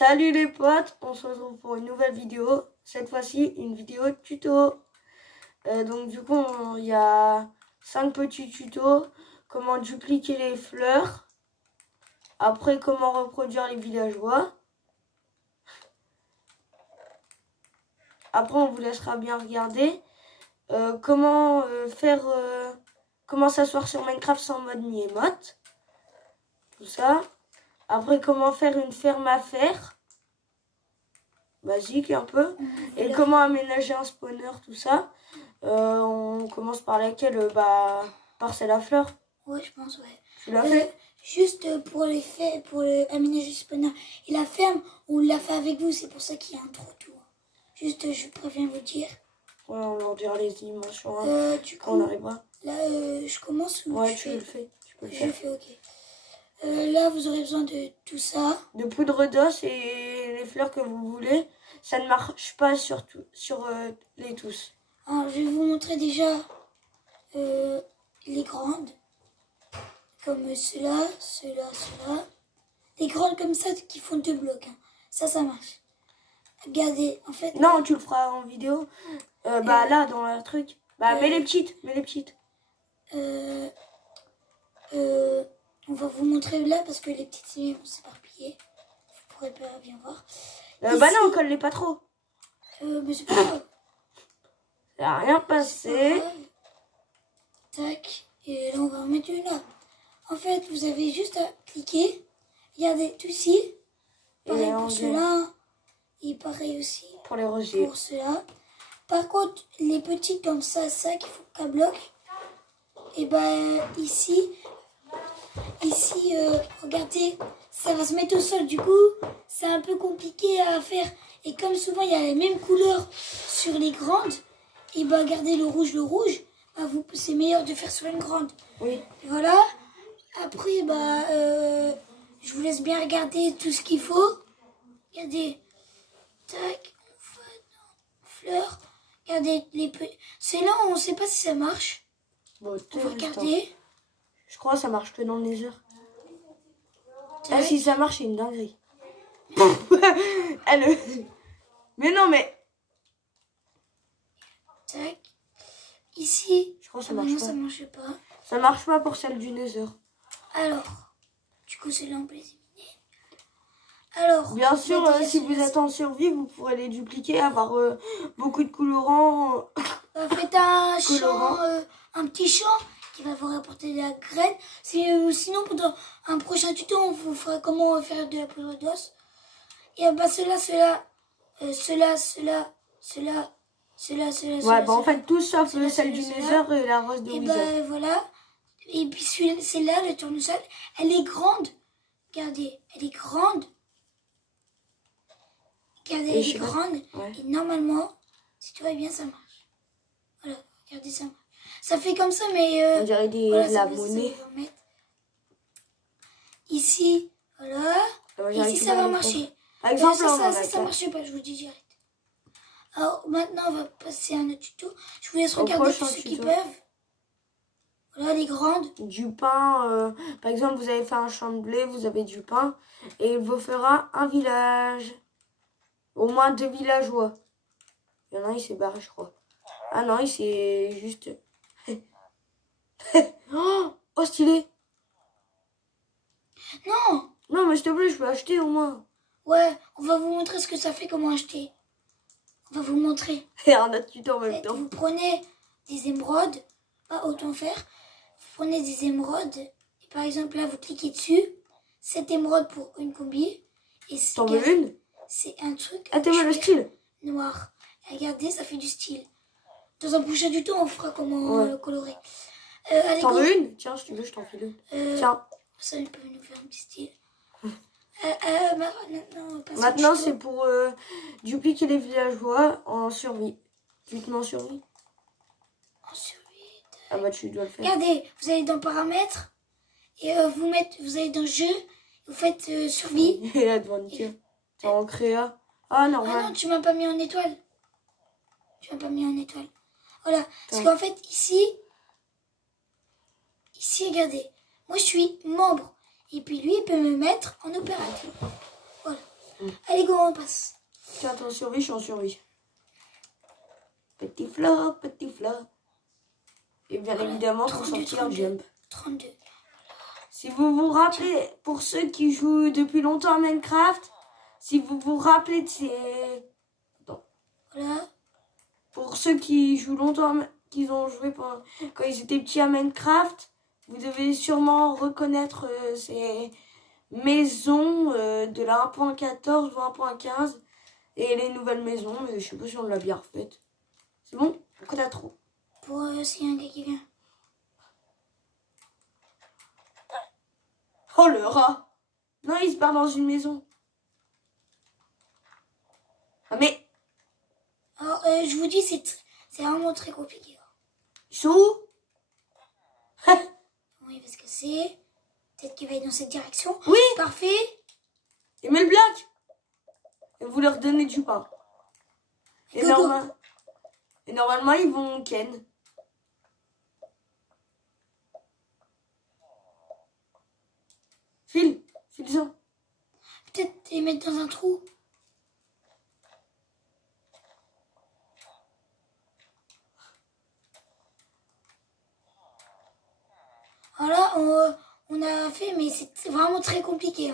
Salut les potes, on se retrouve pour une nouvelle vidéo. Cette fois-ci, une vidéo tuto. Donc du coup, il y a 5 petits tutos. Comment dupliquer les fleurs. Après, comment reproduire les villageois. Après, on vous laissera bien regarder. Comment comment s'asseoir sur Minecraft sans mode ni émote. Tout ça. Après, comment faire une ferme à fer. Basique un peu. Et comment aménager un spawner, tout ça. On commence par laquelle par celle à fleurs. Ouais, je pense, ouais. Tu l'as fait? Juste pour les faits, pour le aménager spawner et la ferme, on l'a fait avec vous, c'est pour ça qu'il y a un trou tout. Juste, je préviens vous dire. Ouais, on leur dira les dimensions Du coup, quand on arrivera. Là, je commence ou Ouais, tu tu fais le fais. Tu peux le Je faire. le fais, ok. Là, vous aurez besoin de tout ça. De poudre d'os et les fleurs que vous voulez. Ça ne marche pas sur les tous. Alors, je vais vous montrer déjà les grandes. Comme cela. Les grandes comme ça qui font 2 blocs. Hein. Ça marche. Regardez, en fait... Non, tu le feras en vidéo. Là, dans le truc. Mets les petites. On va vous montrer là parce que les petites vont s'éparpiller. Vous pourrez pas bien voir. Non, colle-les pas trop. Mais c'est pas grave. Ça n'a rien passé. Tac. Et là, on va en mettre une là. En fait, vous avez juste à cliquer. Regardez, tout ici. Pareil pour ceux-là. Et pareil aussi pour les rosiers. Pour ceux-là. Par contre, les petits comme ça qu'il faut qu'un bloc. Et ici, regardez, ça va se mettre au sol. Du coup, c'est un peu compliqué à faire. Et comme souvent, il y a les mêmes couleurs sur les grandes, et regardez le rouge, c'est meilleur de faire sur une grande. Oui. Et voilà. Après, je vous laisse bien regarder tout ce qu'il faut. Regardez. Tac. Fleurs. Regardez les petits. C'est là, on ne sait pas si ça marche. Bon, on va regarder. Je crois que ça marche que dans le Nether. Ah, si ça marche, c'est une dinguerie. Mais non, mais... Tac. Ici. Je crois que ça marche pas. Ça marche pas. Ça marche pas pour celle du Nether. Alors, du coup, c'est là on peut les éliminer. Alors, bien sûr, si vous êtes en survie, vous pourrez les dupliquer, avoir beaucoup de colorants. Faites un champ, un petit champ qui va vous rapporter de la graine. Sinon, pendant un prochain tuto, on vous fera comment faire de la poudre d'os. Et ceux-là. Ouais, en fait, tout sauf celle du Nether et la rose de Wither. Voilà. Et puis celle-là, le tournesol, elle est grande. Regardez, elle est grande. Regardez, elle est grande. Ouais. Et normalement, si tu vois bien, ça marche. Voilà, regardez ça. Ça fait comme ça, mais... on dirait la monnaie. Ici, voilà. Ici, ça va marcher. Par exemple, ça marche pas, je vous dis direct. Alors, maintenant, on va passer à un autre tuto. Je vous laisse regarder tous ceux qui peuvent. Voilà, les grandes. Du pain. Par exemple, vous avez fait un champ de blé, vous avez du pain. Et il vous fera un village. Au moins 2 villageois. Il y en a un, il s'est barré, je crois. Ah non, il s'est juste... oh, stylé. Non. Non, mais s'il te plaît, je peux acheter au moins. Ouais, on va vous montrer ce que ça fait, comment acheter. On va vous montrer. Et un autre tuto en même temps. Vous prenez des émeraudes, pas autant faire. Vous prenez des émeraudes, et par exemple là, vous cliquez dessus. 7 émeraudes pour une combi. T'en veux une? C'est un truc... Ah, t'aimes le style? Noir. Et regardez, ça fait du style. Dans un prochain tuto, on fera comment le colorer. T'en veux une? Tiens, si tu veux, je t'en file une. Tiens. Ça, ils peuvent nous faire un petit style. Maintenant, c'est pour dupliquer les villageois en survie. Tu te mets en survie? En survie. Ah bah, tu dois le faire. Regardez, vous allez dans paramètres. Et vous allez dans jeu. Vous faites survie. Et là, devant nickel. T'es en créa. Ah, normal. Ah non, tu m'as pas mis en étoile. Voilà. Parce qu'en fait, ici, regardez. Moi, je suis membre. Et puis lui, il peut me mettre en opérateur. Voilà. Allez, go, on passe. Tiens, t'es en survie, je suis en survie. Petit flop, petit flop. Et bien évidemment, pour 32, sortir, 32. jump. 32. Si vous vous rappelez, pour ceux qui jouent depuis longtemps à Minecraft, si vous vous rappelez de ces... Attends. Voilà. Pour ceux qui jouent longtemps, qui ont joué quand ils étaient petits à Minecraft, vous devez sûrement reconnaître ces maisons de la 1.14 ou 1.15 et les nouvelles maisons, mais je sais pas si on l'a bien refaites. C'est bon? Pourquoi t'as trop? Pour s'il y a un gars qui vient. Oh le rat! Non, il se barre dans une maison. Ah mais, Alors, je vous dis, c'est vraiment très compliqué. ils sont où? Oui, parce que c'est... Peut-être qu'il va aller dans cette direction. Oui! Parfait. Et mets le black! Et vous leur donnez du pain. Et, Go, et normalement, ils vont ken. File-en. Peut-être les mettre dans un trou. Voilà, on a fait, mais c'est vraiment très compliqué.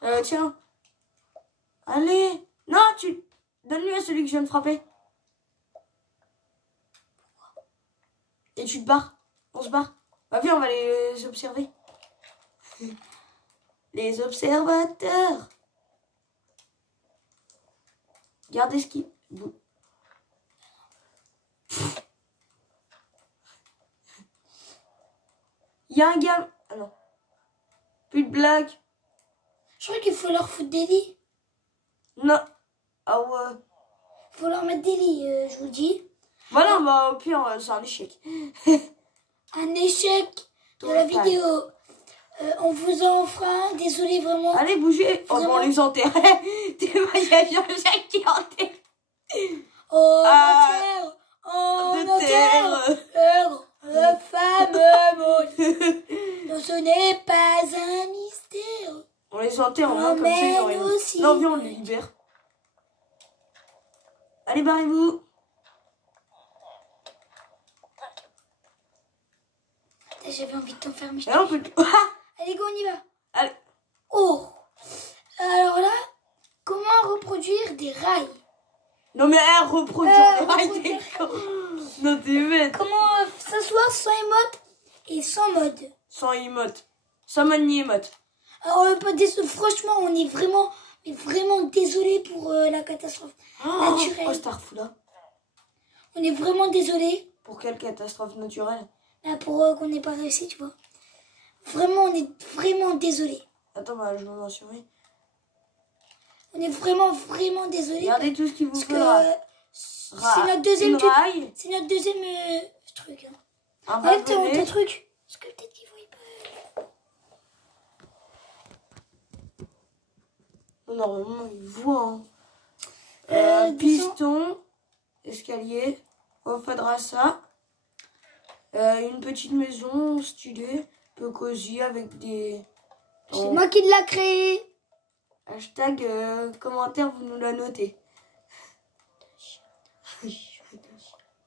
Hein. Tiens. Allez. Non, tu... Donne-lui à celui que je viens de frapper. Et tu te barres. On se barre. Bah viens, on va les observer. Les observateurs. Regardez ce qui... Il y a un gars... Ah non. Plus de blague. Je crois qu'il faut leur foutre des lits. Non. Ah ouais. Faut leur mettre des lits, je vous dis. Voilà, bah au pire, c'est un échec. Un échec de la vidéo. On vous en fera un, désolé vraiment. Allez, bougez. Oh, bon, on les enterrait. Tu vois, il y a Jean-Jacques qui enterre. Oh, Ah, on de enterre terre. le fameux mot. Non, ce n'est pas un mystère. On les enterre en moins, comme ça, ils auraient... aussi. Non, viens, on les libère. Allez, barrez-vous. J'avais envie de t'enfermer. Allez, on peut... Allez, go, on y va. Allez. Oh. Alors là, comment reproduire des rails? Non, mais elle reproduire les rails reproduire. des cons. Non, t'es bête. Comment s'asseoir sans émote et sans mode? Sans emote. Sans mode ni emote. Alors, franchement, on est vraiment, mais vraiment désolé pour la catastrophe naturelle. Oh, Starfoula. On est vraiment désolé Pour quelle catastrophe naturelle? pour qu'on n'ait pas réussi, tu vois. Vraiment, on est vraiment désolé. Attends, bah, je vais m'en surveiller. On est vraiment désolé. Regardez tout ce qu'il vous Parce faudra. que c'est notre deuxième Une rail, C'est notre deuxième truc. Hein. un Enlève ton barbelé. truc. Parce que peut-être qu'il voit pas. Normalement, il voit. Descends. Piston, escalier. Il faudra ça. Une petite maison stylée, peu cosy avec des... C'est moi qui l'a créé. Hashtag commentaire, vous nous la notez.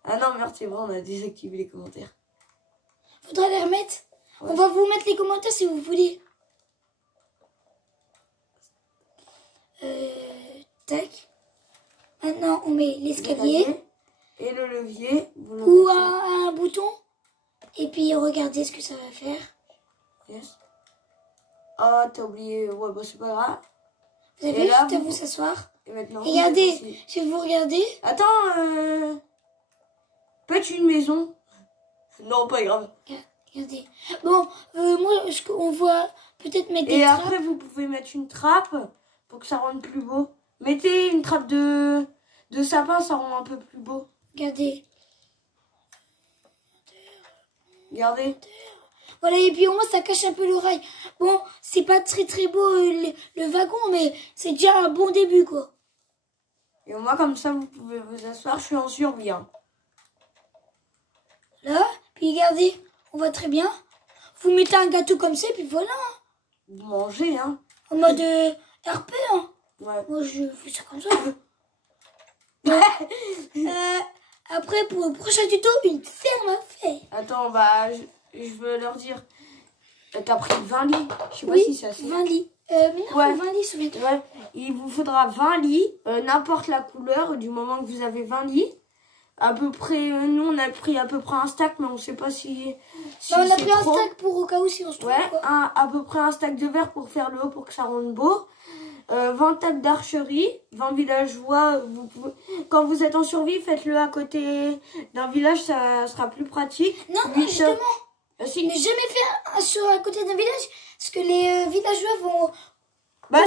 Ah non, merde, c'est vrai, on a désactivé les commentaires. Faudra les remettre. Ouais. On va vous mettre les commentaires si vous voulez. Tac. Maintenant, on met l'escalier. Et le levier. Vous le Ou mettez. un bouton. Et puis, regardez ce que ça va faire. Yes. Ah, t'as oublié. Ouais, bah c'est pas grave. Vous avez Et là, juste à vous- vous s'asseoir. Et maintenant... Regardez, vous mettez- je vais vous regarder. Attends, peut-être une maison. Non, pas grave. Regardez. Bon, moi, on voit peut-être mettre des Et trappes. après, vous pouvez mettre une trappe pour que ça rende plus beau. Mettez une trappe de sapin, ça rend un peu plus beau. Regardez. Regardez. Voilà, et puis au moins, ça cache un peu le rail. Bon, c'est pas très beau le wagon, mais c'est déjà un bon début, quoi. Et au moins, comme ça, vous pouvez vous asseoir. Je suis en survie. Hein. Là, puis regardez, on voit très bien. Vous mettez un gâteau comme ça, et puis voilà. Vous mangez, hein. En mode RP, hein. Ouais. Moi, je fais ça comme ça. Après, pour le prochain tuto, une ferme à faire. Attends, bah, je veux leur dire. T'as pris 20 lits. Je sais pas Oui, si c'est assez. 20 lits. Mais non, Ouais. 20 lits, ça va être... Ouais, il vous faudra 20 lits, n'importe la couleur, du moment que vous avez 20 lits. À peu près, nous on a pris à peu près un stack, mais on sait pas si Bah, on a c'est pris un trop. stack pour au cas où si on se trompe. Ouais, Quoi. à peu près un stack de verre pour faire le haut, pour que ça rende beau. 20 tables d'archerie, 20 villageois. Quand vous êtes en survie, faites-le à côté d'un village, ça sera plus pratique. Non, 8 justement, si. ne jamais faire à côté d'un village, parce que les villageois vont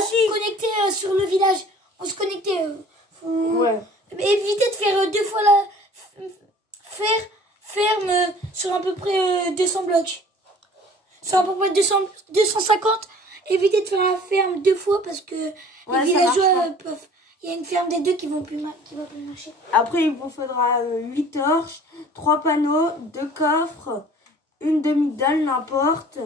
Si. connecter sur le village. On se connecter. Ouais. Évitez de faire 2 fois la ferme sur à peu près 200 blocs. Sur à peu près 250. Évitez de faire la ferme 2 fois parce que les villageois peuvent. Il y a une ferme des 2 qui va plus marcher. Après, il vous faudra 8 torches, 3 panneaux, 2 coffres, une demi-dalle, n'importe,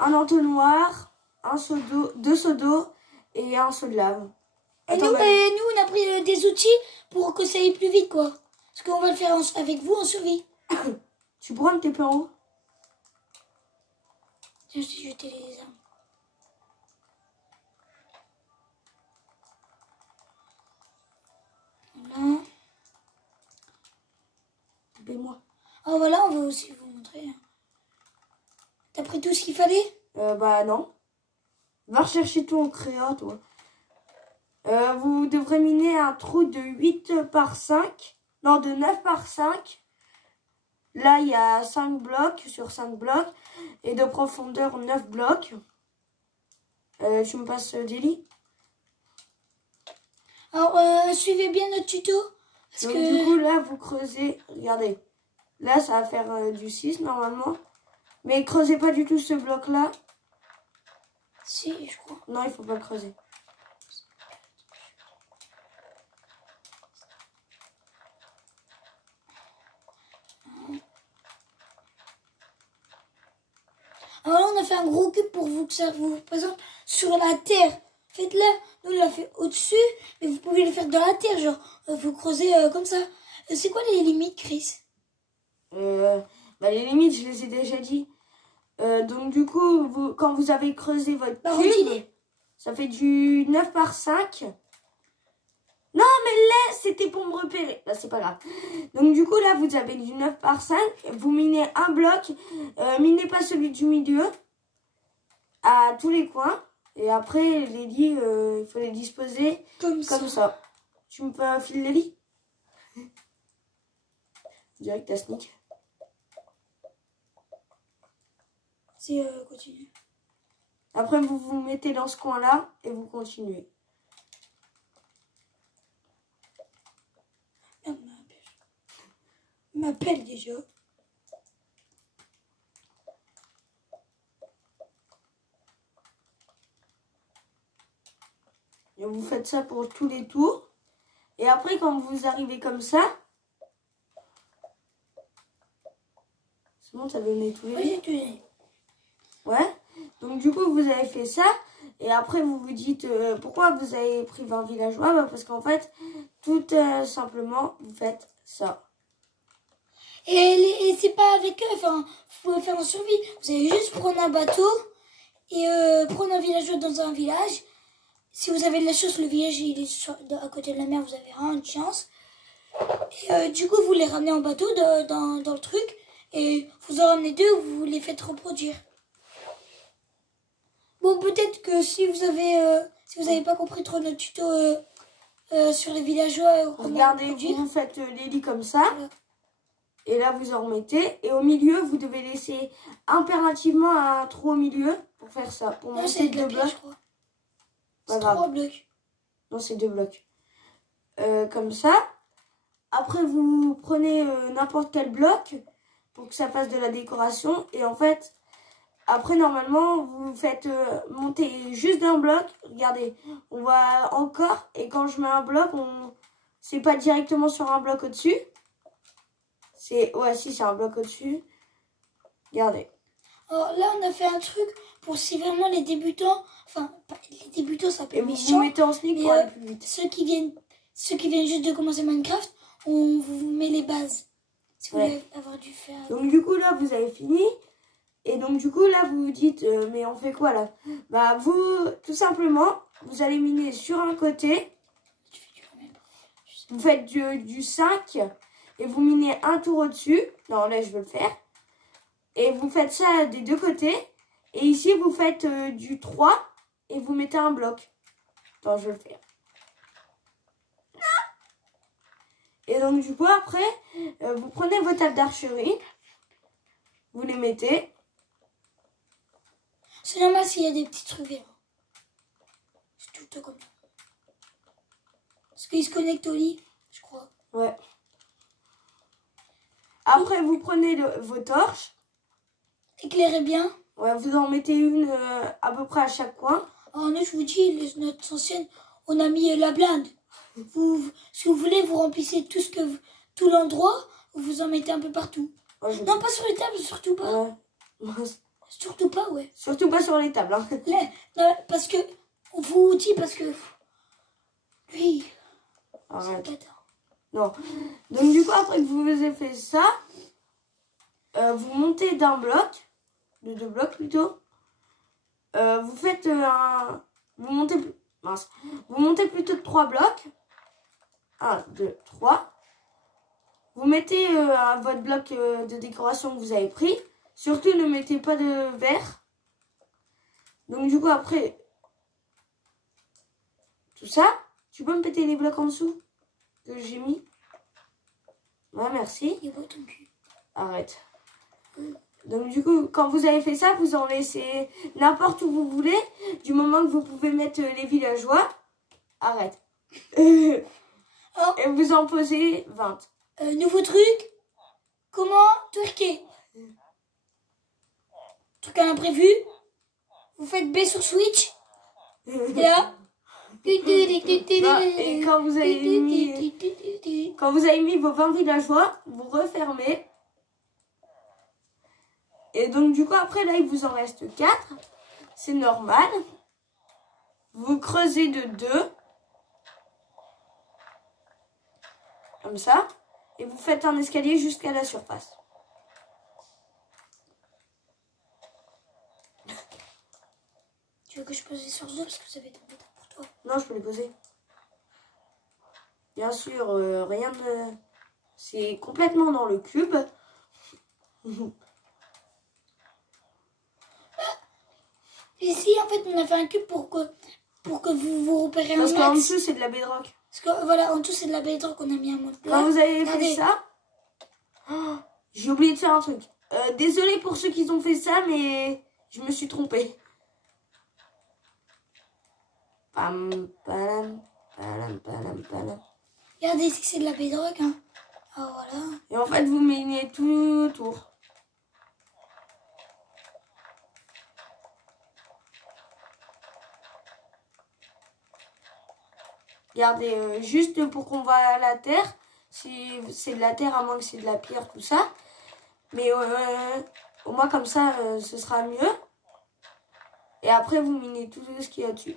un entonnoir, un seau d'eau, 2 seaux d'eau et un seau de lave. Et nous, on a pris des outils pour que ça aille plus vite, quoi. Parce qu'on va le faire avec vous en survie. Tu pourras me taper en haut? Tiens, je t'ai jeté les armes. Voilà. Tapez-moi. Oh, voilà, on va aussi vous montrer. T'as pris tout ce qu'il fallait? Bah non. Va rechercher tout en créa, toi. Vous devrez miner un trou de 8 par 5. Non, de 9 par 5. Là, il y a 5 blocs sur 5 blocs. Et de profondeur, 9 blocs. Tu me passes des lits? Alors, suivez bien notre tuto. Donc, du coup, là, vous creusez. Regardez. Là, ça va faire du 6 normalement. Mais creusez pas du tout ce bloc-là. Si, je crois. Non, il faut pas le creuser. Alors là, on a fait un gros cube pour vous que ça vous présente sur la terre. Faites-le. Nous, on l'a fait au-dessus, mais vous pouvez le faire dans la terre. Genre, vous creusez comme ça. C'est quoi les limites, Chris? Les limites, je les ai déjà dit. Donc, du coup, quand vous avez creusé votre cube, ça fait du 9 par 5. Non, mais là, c'était pour me repérer. Là, c'est pas grave. Donc, du coup, là, vous avez du 9 par 5. Vous minez un bloc. Minez pas celui du milieu. À tous les coins. Et après, les lits, il faut les disposer comme ça. Tu me files les lits? Direct à sneak. C'est continue. Après, vous vous mettez dans ce coin-là et vous continuez. M'appelle déjà. Et vous faites ça pour tous les tours. Et après, quand vous arrivez comme ça, c'est bon, t'as donné tous les lits. Ouais. Donc du coup, vous avez fait ça. Et après, vous vous dites pourquoi vous avez pris 20 villageois? Bah, parce qu'en fait, tout simplement, vous faites ça. Et c'est pas avec eux, enfin, vous pouvez faire en survie. Vous allez juste prendre un bateau et prendre un villageois dans un village. Si vous avez de la chance, le village il est à côté de la mer, vous avez vraiment de chance. Et du coup, vous les ramenez en bateau dans le truc et vous en ramenez 2, vous les faites reproduire. Bon, peut-être que si vous avez pas compris trop notre tuto sur les villageois, regardez, vous faites les lits comme ça. Voilà. Et là, vous en remettez. Et au milieu, vous devez laisser impérativement un trou au milieu pour faire ça. Pour monter 2 blocs. Je crois. C'est 3 blocs. Non, c'est 2 blocs. Comme ça. Après, vous prenez n'importe quel bloc pour que ça fasse de la décoration. Et en fait, après, normalement, vous faites monter juste d'un bloc. Regardez, on voit encore. Et quand je mets un bloc, c'est pas directement sur un bloc au-dessus. Ouais, si, c'est un bloc au-dessus. Regardez. Alors là, on a fait un truc pour si vraiment les débutants, enfin, les débutants, ça peut Et être vous méchant. mettez en sneak pour Mais, aller plus vite. ceux qui viennent juste de commencer Minecraft, on vous met les bases. Si vous voulez avoir du fer. Donc du coup là vous avez fini. Et donc du coup là vous vous dites mais on fait quoi là? Bah vous tout simplement vous allez miner sur un côté. Vous faites du 5 et vous minez un tour au-dessus. Non là je veux le faire. Et vous faites ça des deux côtés. Et ici vous faites du 3 et vous mettez un bloc. Attends je vais le faire. Et donc du coup après vous prenez vos tables d'archerie. Vous les mettez. C'est normal s'il y a des petits trucs verts. C'est tout le temps comme ça. Parce qu'ils se connectent au lit, je crois. Ouais. Après, vous prenez vos torches. Éclairez bien. Ouais, vous en mettez une à peu près à chaque coin. Alors nous, je vous dis, notre ancienne, on a mis la blinde. Si vous voulez, vous remplissez tout l'endroit, vous en mettez un peu partout. Ouais, non, pas sur les tables, surtout pas. Ouais. Surtout pas, ouais. Surtout pas sur les tables. Hein. Non, parce que, on vous dit, parce que, lui, c'est un bâtard. Non. Donc du coup, après que vous avez fait ça, vous montez d'un bloc, de 2 blocs plutôt. Vous faites vous montez plutôt de 3 blocs. 1, 2, 3. Vous mettez votre bloc de décoration que vous avez pris. Surtout ne mettez pas de verre. Donc du coup après tout ça, tu peux me péter les blocs en dessous que j'ai mis? Ouais, merci. Il est beau ton cul. Arrête. Donc du coup, quand vous avez fait ça, vous en laissez n'importe où vous voulez. Du moment que vous pouvez mettre les villageois. Arrête. Et vous en posez 20. Nouveau truc. Comment twerker? Truc à l'imprévu. Vous faites B sur Switch. Et là. Et quand vous avez mis vos 20 villageois, vous refermez. Et donc du coup après là il vous en reste 4. C'est normal. Vous creusez de 2. Comme ça. Et vous faites un escalier jusqu'à la surface. Tu veux que je pose les sources d'eau parce que ça va être embêtant pour toi? Non, je peux les poser. Bien sûr, rien de... C'est complètement dans le cube. Ici, en fait, on a fait un cube pour que vous repérez un max. Parce qu'en dessous, c'est de la bedrock. Parce que, voilà, en dessous, c'est de la bedrock qu'on a mis un mode. Quand vous avez fait ça... Oh, j'ai oublié de faire un truc. Désolé pour ceux qui ont fait ça, mais je me suis trompée. Pam, palam, palam, palam, palam. Regardez ici, c'est de la bedrock. Hein. Ah, voilà. Et en fait, vous minez tout autour. Regardez, juste pour qu'on voit la terre. Si c'est de la terre, à moins que c'est de la pierre, tout ça. Mais au moins, comme ça, ce sera mieux. Et après, vous minez tout ce qu'il y a dessus.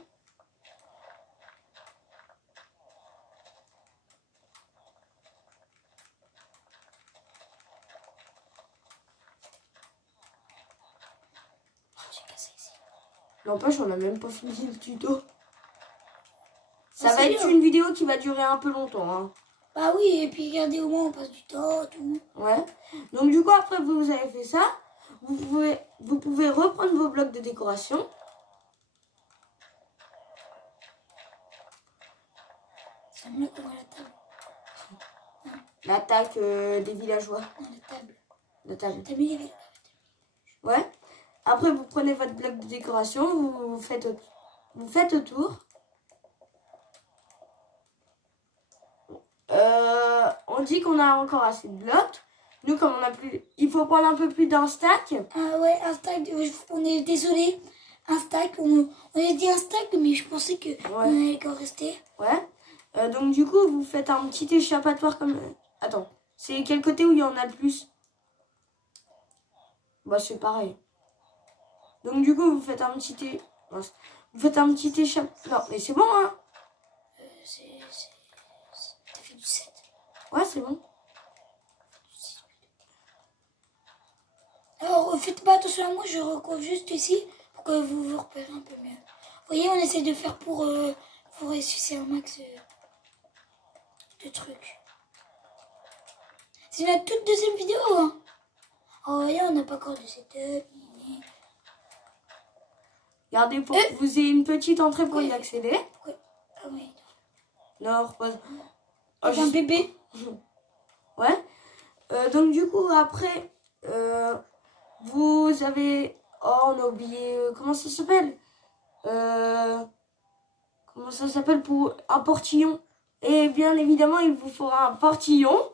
N'empêche, on n'a même pas fini le tuto. Ça va être une vidéo qui va durer un peu longtemps. Hein. Bah oui, et puis regardez, au moins on passe du temps, tout. Ouais. Donc du coup, après vous avez fait ça, vous pouvez reprendre vos blocs de décoration. Ça me comment la table. L'attaque des villageois. Non, la table. La table. T'as mis les villageois. Ouais. Après, vous prenez votre bloc de décoration, vous faites autour. On dit qu'on a encore assez de blocs. Nous, comme on a plus... Il faut prendre un peu plus d'un stack. Ah ouais, un stack. On est désolé. Un stack. On a dit un stack, mais je pensais que on allait encore rester. Ouais. Donc, du coup, vous faites un petit échappatoire comme... Attends. C'est quel côté où il y en a le plus? Bah, c'est pareil. Donc du coup, vous faites un petit vous faites un petit échappement. Non, mais c'est bon, hein. T'as fait du 7. Ouais, c'est bon. Alors, faites pas attention à moi, je recouvre juste ici pour que vous vous repérez un peu mieux. Vous voyez, on essaie de faire pour ressusciter un max de trucs. C'est notre toute deuxième vidéo, hein. Oh, voyez, on n'a pas encore de setup. Regardez, pour que vous ayez une petite entrée pour y accéder. Ouais. Ah oui. Non, repose. Oh, j'ai un bébé. Ouais. Donc du coup, après, vous avez... Oh, on a oublié... comment ça s'appelle Comment ça s'appelle pour un portillon. Et bien évidemment, il vous faudra un portillon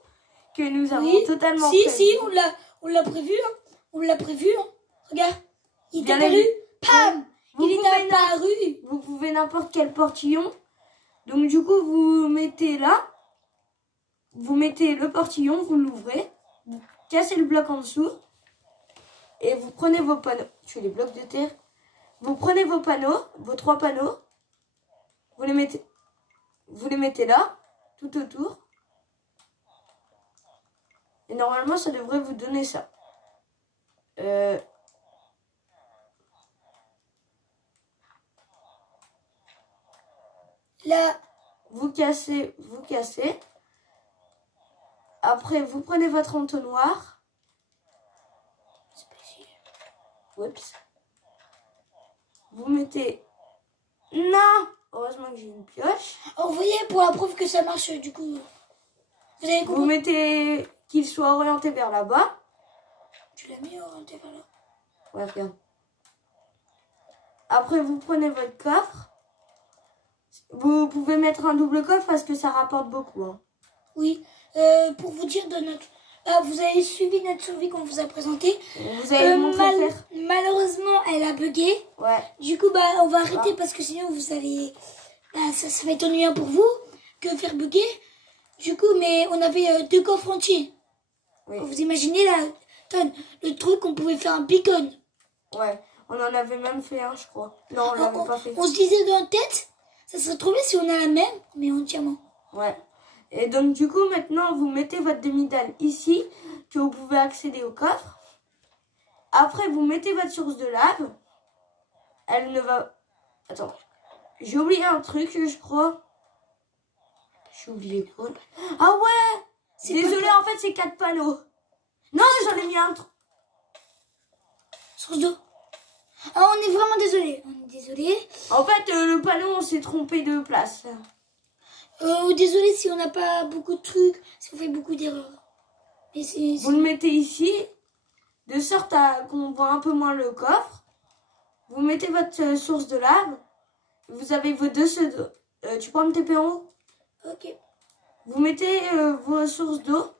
que nous avons totalement prévu. Si, on l'a prévu, hein. On l'a prévu, hein. Regarde, il est Bien apparu. Pam, il est apparu. Vous pouvez n'importe quel portillon. Donc du coup, vous mettez là. Vous mettez le portillon, vous l'ouvrez. Vous cassez le bloc en dessous. Et vous prenez vos panneaux. Je fais les blocs de terre. Vous prenez vos panneaux, vos 3 panneaux. Vous les mettez là, tout autour. Et normalement, ça devrait vous donner ça. Là, vous cassez. Après, vous prenez votre entonnoir. Oups. Vous mettez... Non! Heureusement que j'ai une pioche. oh, vous voyez, pour la preuve que ça marche, du coup, vous avez compris. Vous mettez qu'il soit orienté vers là-bas. Tu l'as mis orienté vers là. Ouais, regarde. Après, vous prenez votre coffre. Vous pouvez mettre un double coffre parce que ça rapporte beaucoup. Hein. Oui, pour vous dire de notre... vous avez suivi notre survie qu'on vous a présenté. Vous avez montré faire. Malheureusement, elle a bugué. Ouais. Du coup, on va arrêter parce que sinon, vous allez... ça va être ennuyant pour vous que faire bugger. Du coup, mais on avait 2 coffres entiers. Oui. Vous imaginez là, le truc, on pouvait faire un beacon. Ouais, on en avait même fait un, je crois. Non, on l'avait pas fait. On se disait dans la tête, ça serait trop bien si on a la même, mais en diamant. Ouais. Et donc, du coup, maintenant, vous mettez votre demi-dalle ici, que vous pouvez accéder au coffre. Après, vous mettez votre source de lave. Elle ne va... Attends. J'ai oublié un truc, je crois. J'ai oublié quoi? Ah ouais! Désolé, en fait, c'est 4 panneaux. Non, j'en ai mis un truc. Source d'eau. Ah, on est vraiment désolé. On est désolé. En fait, le panneau, on s'est trompé de place. Désolé si on n'a pas beaucoup de trucs, si on fait beaucoup d'erreurs. Vous le mettez ici, de sorte à qu'on voit un peu moins le coffre. Vous mettez votre source de lave. Vous avez vos 2 seaux. Tu peux me taper en haut? Ok. Vous mettez vos sources d'eau.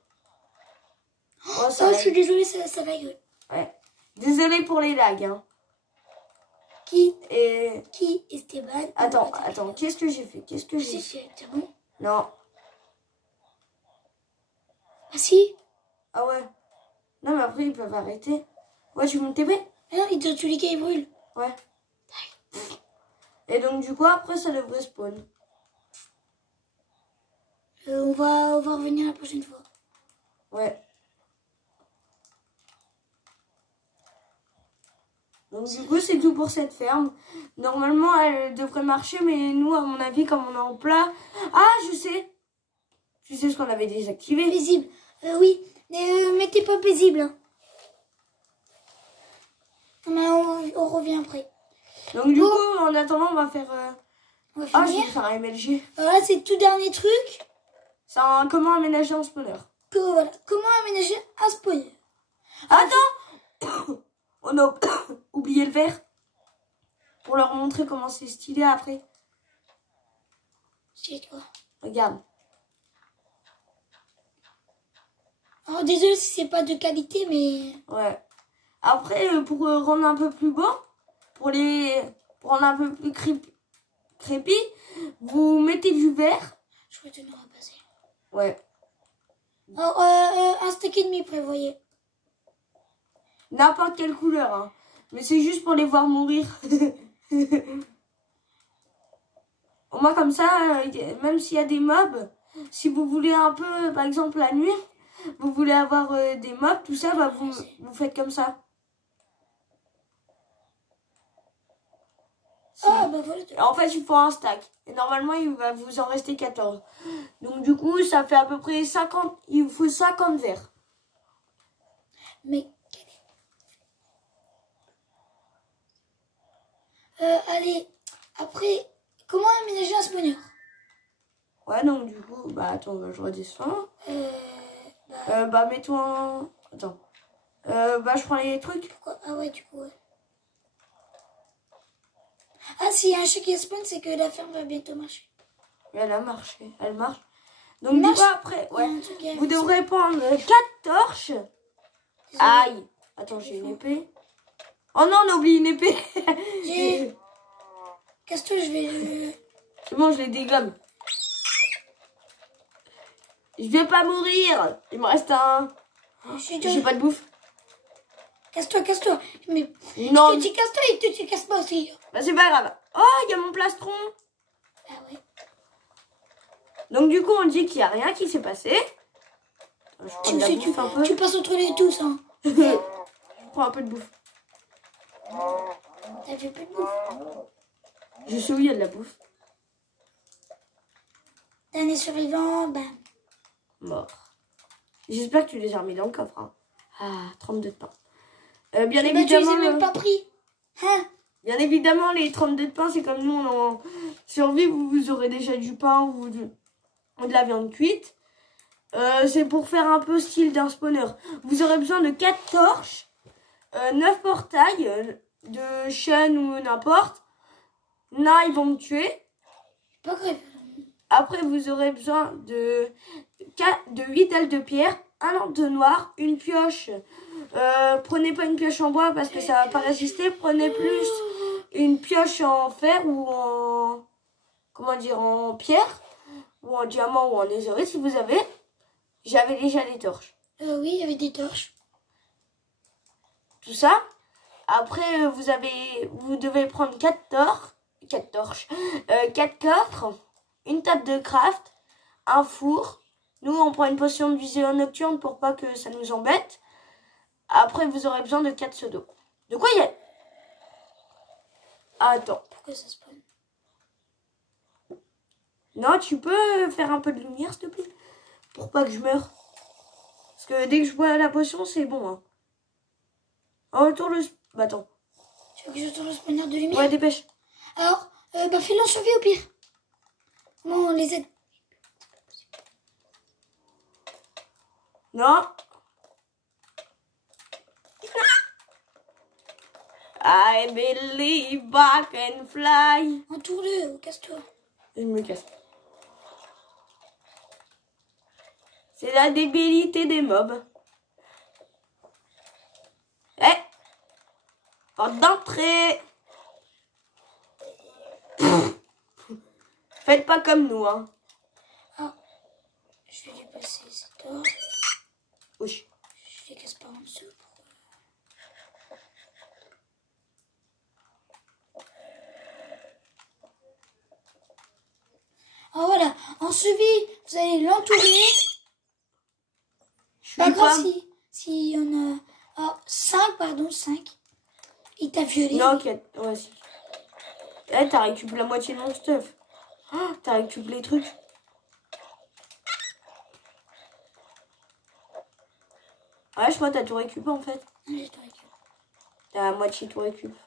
Oh, je suis désolée, ça va gueuler. Ouais. Désolé pour les lags. Hein. Qui Esteban? Attends, qu'est-ce que j'ai fait? C'est bon? Non. Ah si? Ah ouais. Non, mais après, ils peuvent arrêter. Ouais, tu veux me TP? Ah non, tous les cas, ils brûlent. Ouais. Et donc, du coup, après, ça devrait spawn. On va revenir la prochaine fois. Ouais. Donc, du coup, c'est tout pour cette ferme. Normalement, elle devrait marcher, mais nous, à mon avis, comme on est en plat... Ah, je sais. Tu sais ce qu'on avait désactivé? Paisible. Oui, mais mettez pas paisible. Hein. On revient après. Donc, du coup, en attendant, on va faire... On va je finir. vais faire un MLG. Là, c'est le tout dernier truc. C'est comment aménager un spawner. Voilà. Comment aménager un spawner? Attends. On a oublié le verre. Pour leur montrer comment c'est stylé après. C'est quoi? Regarde. Alors, désolé si c'est pas de qualité, mais... Ouais. Après, pour rendre un peu plus beau, pour rendre un peu plus crépi, vous mettez du verre. Je vais te nous repasser. Ouais. Alors, un steak et demi, prévoyez. N'importe quelle couleur. Hein. Mais c'est juste pour les voir mourir. Au moins comme ça, même s'il y a des mobs, si vous voulez un peu, par exemple la nuit, vous voulez avoir des mobs, tout ça, bah vous faites comme ça. Ah, bah voilà. En fait, il faut un stack. Et normalement, il va vous en rester 14. Donc du coup, ça fait à peu près 50. Il vous faut 50 verres. Mais... allez, après, comment aménager un spawner? Ouais, donc du coup, bah attends, bah, je redescends. Bah mets-toi en... Attends. Bah je prends les trucs. Pourquoi? Ah ouais, du coup, ouais. Ah, s'il y a un chat qui spawn, c'est que la ferme va bientôt marcher. Elle a marché, elle marche. Donc du coup, après, ouais, vous devrez prendre 4 torches. Désolée. Aïe. Attends, j'ai une épée. Oh non, on a oublié une épée. Casse-toi, je vais... C'est bon, je les dégomme. Je vais pas mourir. Il me reste un... J'ai pas de bouffe. Casse-toi, casse-toi. Mais non. je te dis casse-toi et tu te casses pas aussi. Bah c'est pas grave. Oh, il y a mon plastron. Ah ouais. Donc du coup, on dit qu'il n'y a rien qui s'est passé. Tu passes entre les tous, hein. Je prends un peu de bouffe. T'as fait plus de bouffe? Je sais où il y a de la bouffe. Dernier survivant, bam. Mort. J'espère que tu les as remis dans le coffre. Hein. Ah, 32 de pain. Bien bah, évidemment. Tu les as même pas pris. Hein? Bien évidemment, les 32 de pain, c'est comme nous, en survie, vous aurez déjà du pain ou de la viande cuite. C'est pour faire un peu style d'un spawner. Vous aurez besoin de 4 torches, 9 portails, de chêne ou n'importe. Non, ils vont me tuer. Pas grave. Après, vous aurez besoin de 8 dalles de pierre, un entonnoir, une pioche. Prenez pas une pioche en bois parce que ça va pas résister. Prenez plus une pioche en fer ou en... Comment dire, en pierre. Ou en diamant ou en netherite si vous avez. J'avais déjà des torches. Oui, il y avait des torches. Tout ça. Après, vous devez prendre 4 torches, 4 coffres, une table de craft, un four. Nous, on prend une potion de vision nocturne pour pas que ça nous embête. Après, vous aurez besoin de 4 seaux d'eau. De quoi il y a... Attends. Pourquoi ça spawn? Non, tu peux faire un peu de lumière, s'il te plaît? Pour pas que je meure. Parce que dès que je bois la potion, c'est bon. Hein. En retour le... Bah, attends. Tu veux que je tourne le spawner de lumière? Ouais, dépêche. Alors, bah fais-le en survie au pire. Comment on les aide? Non. I believe I can fly. Entoure-le, casse-toi. Je me casse. C'est la débilité des mobs. Eh, porte d'entrée. Faites pas comme nous, hein. Ah, je vais dépasser cette torche. Oui. Je les casse pas en dessous. Ah voilà, en survie, vous allez l'entourer. Pas grave si on a... Ah, 5, pardon, 5. Il t'a violé. Non, 4. Ouais, si. Eh, t'as récupéré la moitié de mon stuff. Ah, t'as récupéré les trucs. Ouais, je crois que t'as tout récupéré en fait. J'ai tout récupéré. T'as la moitié tout récupéré.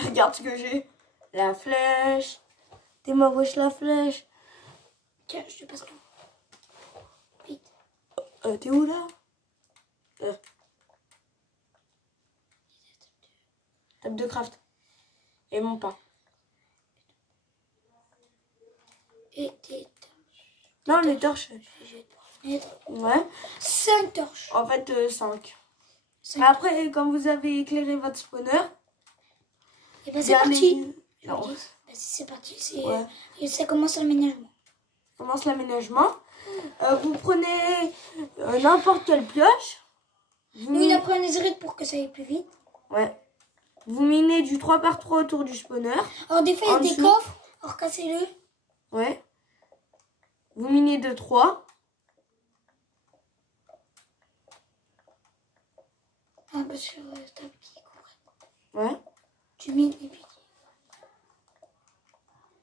Regarde ce que j'ai. La flèche. T'es ma wesh la flèche. Tiens, je te passe tout. Vite. T'es où là? Table de craft. Et mon pain. Et tes torches. Non, les torches. Je vais te mettre Ouais. 5 torches. En fait, 5. Mais après, quand vous avez éclairé votre spawner... Et bah c'est parti. Non. Vas-y, c'est parti. Ouais. Et ça commence l'aménagement. Commence l'aménagement. Vous prenez n'importe quelle pioche. Oui, il a pris un netherite pour que ça aille plus vite. Ouais. Vous minez du 3 par 3 autour du spawner. Alors des fois, il y a En des dessous. coffres. Alors cassez-le. Ouais. Vous minez de 3. Ah, parce que t'as qui court. Ouais. Tu mines et puis...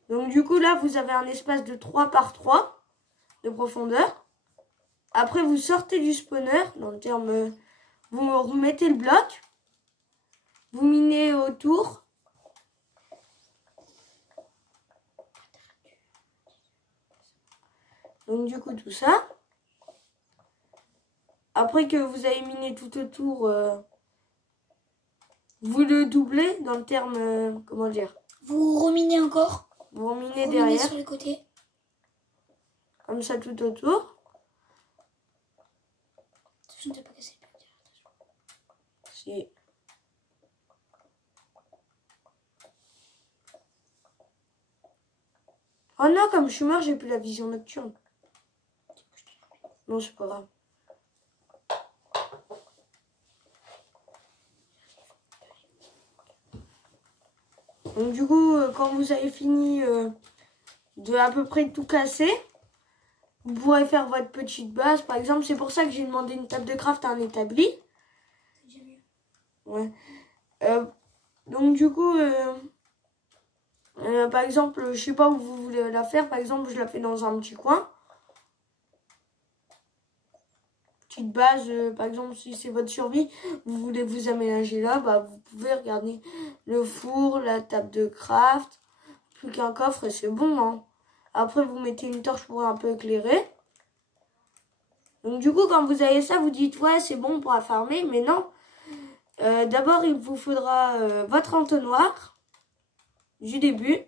Donc du coup là vous avez un espace de 3 par 3 de profondeur. Après vous sortez du spawner, dans le terme, vous remettez le bloc. Vous minez autour. Donc du coup tout ça. Après que vous avez miné tout autour, vous le doublez dans le terme, comment dire, Vous reminez encore. vous reminez Reminez derrière, sur le côté. comme ça tout autour. Je ne sais pas casser le bloc. Si. Oh non, comme je suis mort, j'ai plus la vision nocturne. Non, c'est pas grave. Donc du coup, quand vous avez fini de à peu près tout casser, vous pourrez faire votre petite base. Par exemple, c'est pour ça que j'ai demandé une table de craft à un établi. C'est déjà mieux. Ouais. Donc du coup, par exemple, je sais pas où vous voulez la faire. Par exemple, je la fais dans un petit coin. Petite base, par exemple, si c'est votre survie, vous voulez vous aménager là, bah, vous pouvez regarder le four, la table de craft, plus qu'un coffre et c'est bon. Hein. Après, vous mettez une torche pour un peu éclairer. Donc du coup, quand vous avez ça, vous dites, ouais, c'est bon, on pourra farmer, mais non. D'abord, il vous faudra votre entonnoir du début.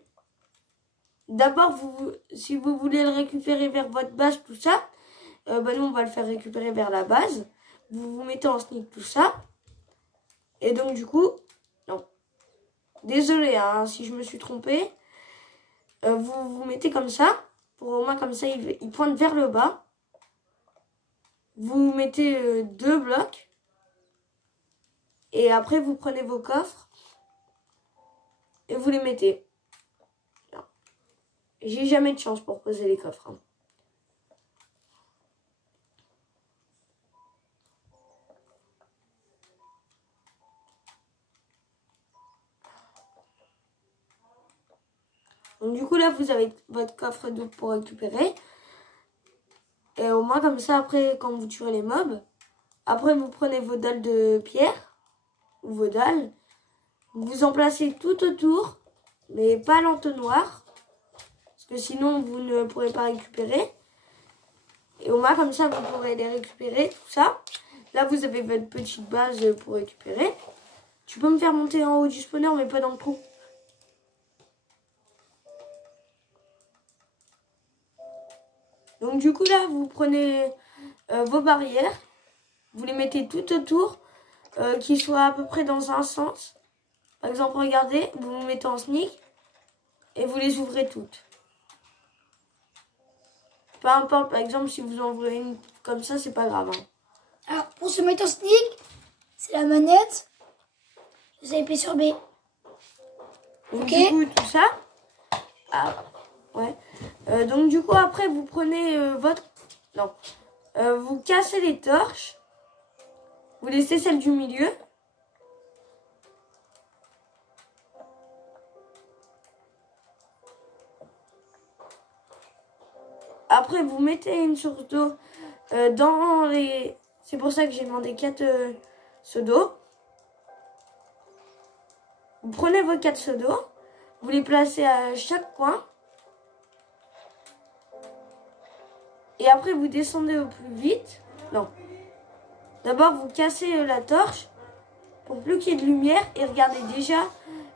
D'abord, si vous voulez le récupérer vers votre base, tout ça, bah nous, on va le faire récupérer vers la base. Vous vous mettez en sneak, tout ça. Et donc, du coup, non. Désolé, hein, si je me suis trompée. Vous vous mettez comme ça. Pour au moins, comme ça, il pointe vers le bas. Vous mettez 2 blocs. Et après, vous prenez vos coffres. Et vous les mettez. J'ai jamais de chance pour poser les coffres. Hein. Donc du coup là vous avez votre coffre d'eau pour récupérer. Et au moins comme ça après quand vous tuerez les mobs. Après vous prenez vos dalles de pierre. Ou vos dalles. Vous en placez tout autour. Mais pas l'entonnoir. Parce que sinon vous ne pourrez pas récupérer. Et au moins comme ça vous pourrez les récupérer. Tout ça. Là vous avez votre petite base pour récupérer. Tu peux me faire monter en haut du spawner mais pas dans le trou. Donc du coup là, vous prenez vos barrières, vous les mettez tout autour, qui soient à peu près dans un sens. Par exemple, regardez, vous vous mettez en sneak et vous les ouvrez toutes. Peu importe, par exemple, si vous en ouvrez une comme ça, c'est pas grave. Hein. Alors, pour se mettre en sneak, c'est la manette. Vous appuyez sur B. Donc Ok. du coup, tout ça. Ah, ouais. Donc du coup, après, vous prenez votre... Non. Vous cassez les torches. Vous laissez celle du milieu. Après, vous mettez une source d'eau dans les... C'est pour ça que j'ai demandé 4 seaux d'eau. Vous prenez vos 4 seaux d'eau. Vous les placez à chaque coin. Et après, vous descendez au plus vite. Non. D'abord, vous cassez la torche pour plus qu'il y ait de lumière. Et regardez, déjà,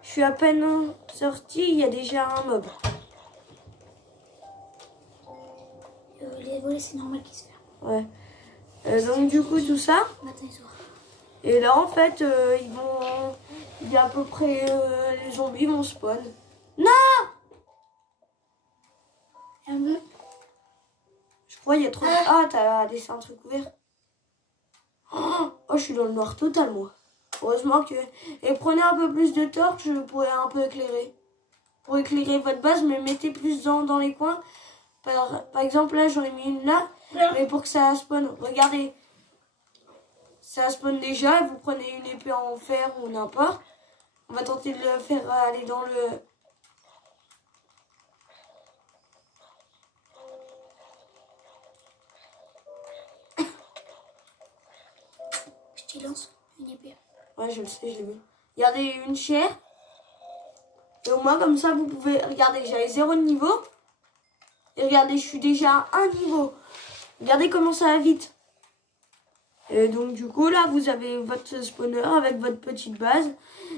je suis à peine sortie, il y a déjà un mob. Les volets, c'est normal qu'ils se ferment. Ouais. Donc, du coup, tout ça. Matin et soir. Et là, en fait, il y a à peu près les zombies vont spawn. Non! Et un peu. Je crois qu'il y a trop de... Ah, t'as laissé un truc ouvert. Oh, je suis dans le noir total, moi. Heureusement que... Et prenez un peu plus de torches pour un peu éclairer. Pour éclairer votre base, mais mettez plus dans les coins. Par exemple, là, j'en ai mis une là. Mais pour que ça spawn, regardez. Ça spawn déjà. Vous prenez une épée en fer ou n'importe. On va tenter de le faire aller dans le... Je te lance une épée. Ouais, je le sais, je l'ai vu. Regardez, une chair. Et au moins, comme ça, vous pouvez... Regardez, j'avais 0 de niveau. Et regardez, je suis déjà à 1 niveau. Regardez comment ça va vite. Et donc, du coup, là, vous avez votre spawner avec votre petite base.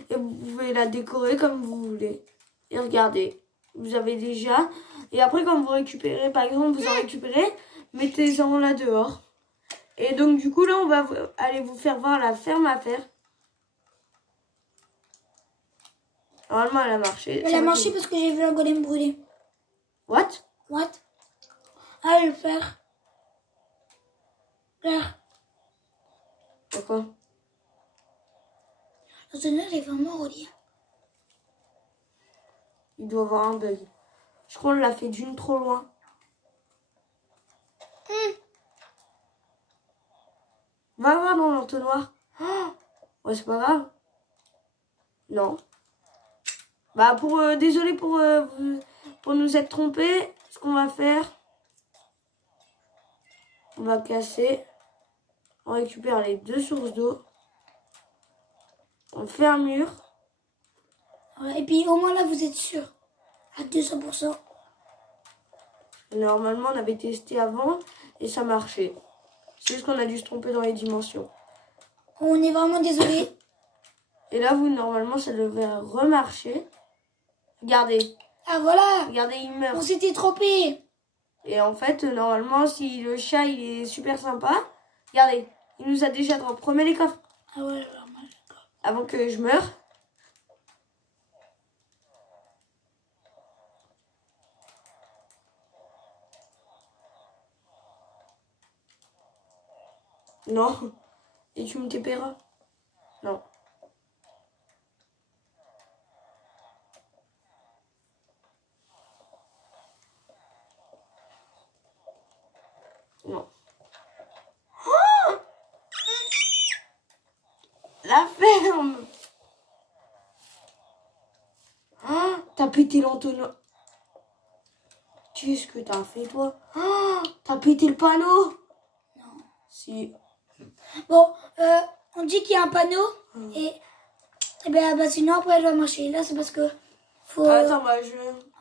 Et vous pouvez la décorer comme vous voulez. Et regardez, vous avez déjà... Et après, quand vous récupérez, par exemple, vous en récupérez, mettez-en là dehors. Et donc, du coup, là, on va aller vous faire voir la ferme à faire. Normalement, elle a marché. Elle a marché parce que j'ai vu un golem brûler. What? What? Ah, le fer. Fer. Pourquoi? Le tonnerre est vraiment relié. Il doit avoir un bug. Je crois qu'on l'a fait d'une trop loin. Va voir dans l'entonnoir. Oh, ouais, c'est pas grave. Non. Bah, désolé pour nous être trompés. Ce qu'on va faire, on va casser. On récupère les 2 sources d'eau. On fait un mur. Ouais, et puis au moins là, vous êtes sûr. À 200%. Normalement, on avait testé avant et ça marchait. C'est juste qu'on a dû se tromper dans les dimensions. On est vraiment désolé. Et là, vous, normalement, ça devrait remarcher. Regardez. Ah voilà. Regardez, il meurt. On s'était trompé. Et en fait, normalement, si le chat, il est super sympa. Regardez, il nous a déjà drop. Remets les coffres. Ah ouais, vraiment. Avant que je meure. Non. Et tu me t'éperas? Non. Non. Oh, la ferme. Oh, t'as pété l'entonnoir. Qu'est-ce que t'as fait, toi? Oh, t'as pété le panneau? Non. Si. Bon, on dit qu'il y a un panneau et ben bah, sinon après elle va marcher. Là c'est parce que faut Attends, bah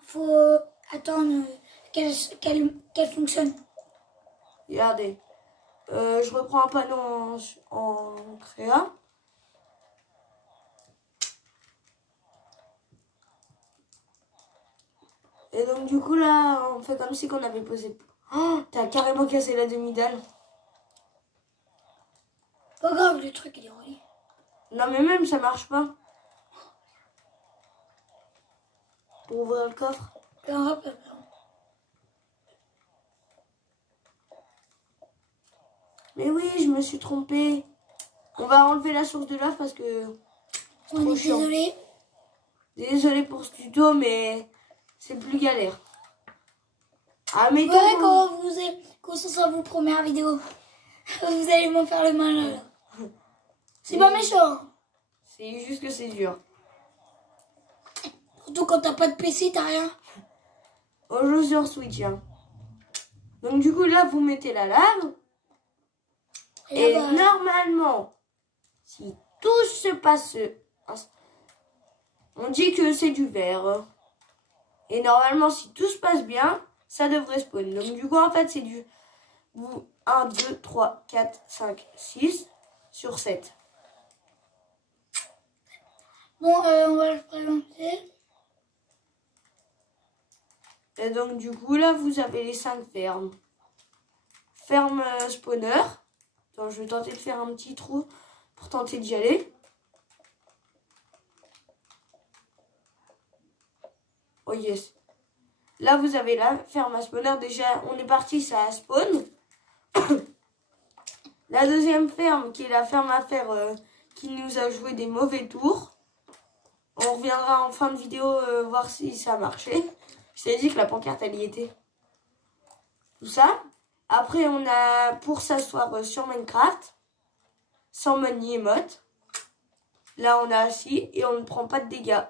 faut attendre qu'elle fonctionne. Regardez. Je reprends un panneau en créa. Et donc du coup là, on fait comme si qu'on avait posé. Oh, t'as carrément cassé la demi-dalle. Pas grave, le truc il est relié. Non mais même ça marche pas. Pour ouvrir le coffre. Mais oui, je me suis trompée. On va enlever la source de lave parce que c'est On trop est chiant. désolé. Désolé pour ce tuto, mais c'est plus galère. Ah mais Ouais, quand ce sera vos premières vidéos, vous allez m'en faire le malin là. C'est pas méchant. C'est juste que c'est dur. Surtout quand t'as pas de PC, t'as rien. On joue sur Switch. Hein. Donc du coup là, vous mettez la lave. Et là, bah, normalement, si tout se passe... On dit que c'est du vert. Et normalement, si tout se passe bien, ça devrait spawn. Donc du coup, en fait, c'est du 1, 2, 3, 4, 5, 6 sur 7. bon, on va le présenter. Et donc du coup, là, vous avez les 5 fermes. Ferme spawner. Attends, je vais tenter de faire un petit trou pour tenter d'y aller. Oh yes. Là, vous avez la ferme à spawner. Déjà, on est parti, ça a spawn. La deuxième ferme, qui est la ferme à faire, qui nous a joué des mauvais tours. On reviendra en fin de vidéo voir si ça a marché. Je t'ai dit que la pancarte, elle y était. Tout ça. Après, on a pour s'asseoir sur Minecraft. Sans money emote. Là, on a assis et on ne prend pas de dégâts.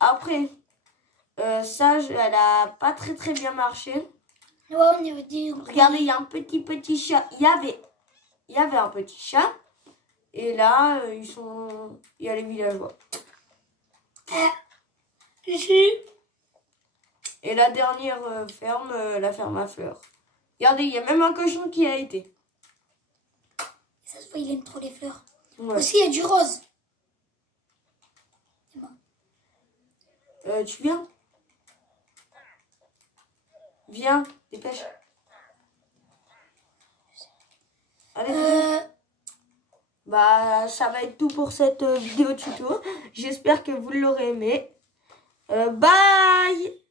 Après, ça, elle a pas très bien marché. Ouais, on est dit. Regardez, il y a un petit chat. Il y avait un petit chat. Et là, il y a les villageois. Et la dernière ferme, la ferme à fleurs. Regardez, il y a même un cochon qui a été. Ça se voit, il aime trop les fleurs. Ouais. Aussi, il y a du rose. C'est bon. Tu viens? Viens, dépêche. Allez, bah, ça va être tout pour cette vidéo tuto. J'espère que vous l'aurez aimé. Bye!